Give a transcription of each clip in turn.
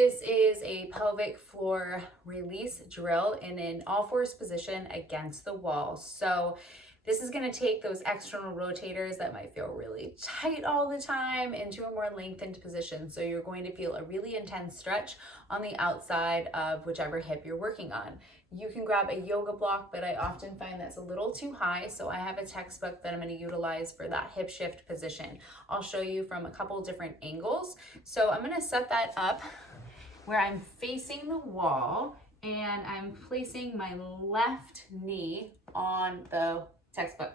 This is a pelvic floor release drill in an all fours position against the wall. So this is going to take those external rotators that might feel really tight all the time into a more lengthened position. So you're going to feel a really intense stretch on the outside of whichever hip you're working on. You can grab a yoga block, but I often find that's a little too high. So I have a textbook that I'm going to utilize for that hip shift position. I'll show you from a couple different angles. So I'm going to set that up where I'm facing the wall and I'm placing my left knee on the textbook.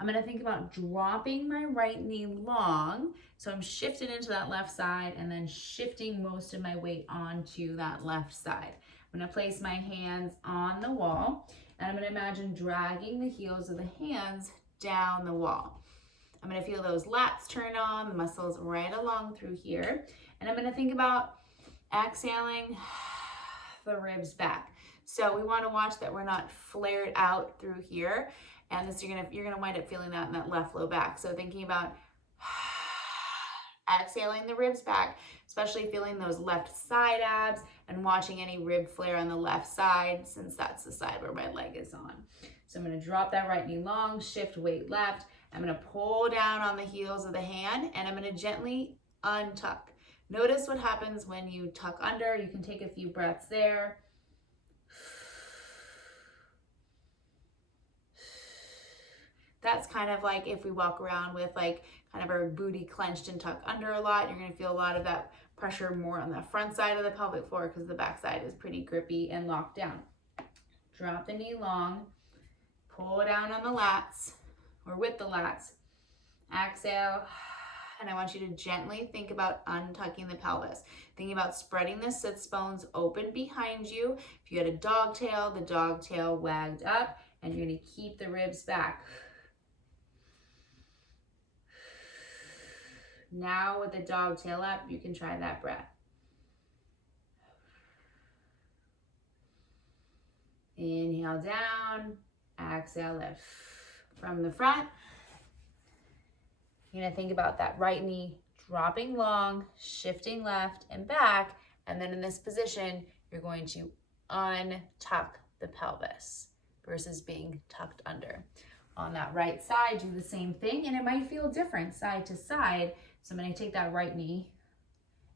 I'm going to think about dropping my right knee long. So I'm shifted into that left side and then shifting most of my weight onto that left side. I'm going to place my hands on the wall and I'm going to imagine dragging the heels of the hands down the wall. I'm going to feel those lats turn on, the muscles right along through here. And I'm going to think about exhaling the ribs back. So we want to watch that we're not flared out through here. And this, you're gonna wind up feeling that in that left low back. So thinking about exhaling the ribs back, especially feeling those left side abs and watching any rib flare on the left side, since that's the side where my leg is on. So I'm gonna drop that right knee long, shift weight left. I'm gonna pull down on the heels of the hand and I'm gonna gently untuck. Notice what happens when you tuck under. You can take a few breaths there. That's kind of like if we walk around with like kind of our booty clenched and tucked under a lot, you're going to feel a lot of that pressure more on the front side of the pelvic floor because the back side is pretty grippy and locked down. Drop the knee long, pull down on the lats or with the lats. Exhale. And I want you to gently think about untucking the pelvis. Thinking about spreading the sits bones open behind you. If you had a dog tail, the dog tail wagged up, and you're going to keep the ribs back. Now with the dog tail up, you can try that breath. Inhale down, exhale lift. From the front, you're gonna think about that right knee dropping long, shifting left and back, and then in this position, you're going to untuck the pelvis versus being tucked under. On that right side, do the same thing, and it might feel different side to side. So I'm gonna take that right knee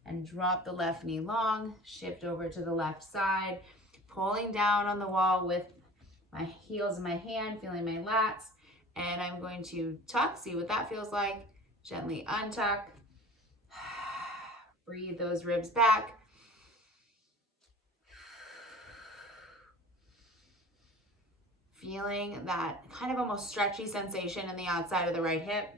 and drop the left knee long, shift over to the left side, pulling down on the wall with my heels of my hand, feeling my lats, and I'm going to tuck, see what that feels like. Gently untuck, breathe those ribs back. Feeling that kind of almost stretchy sensation in the outside of the right hip.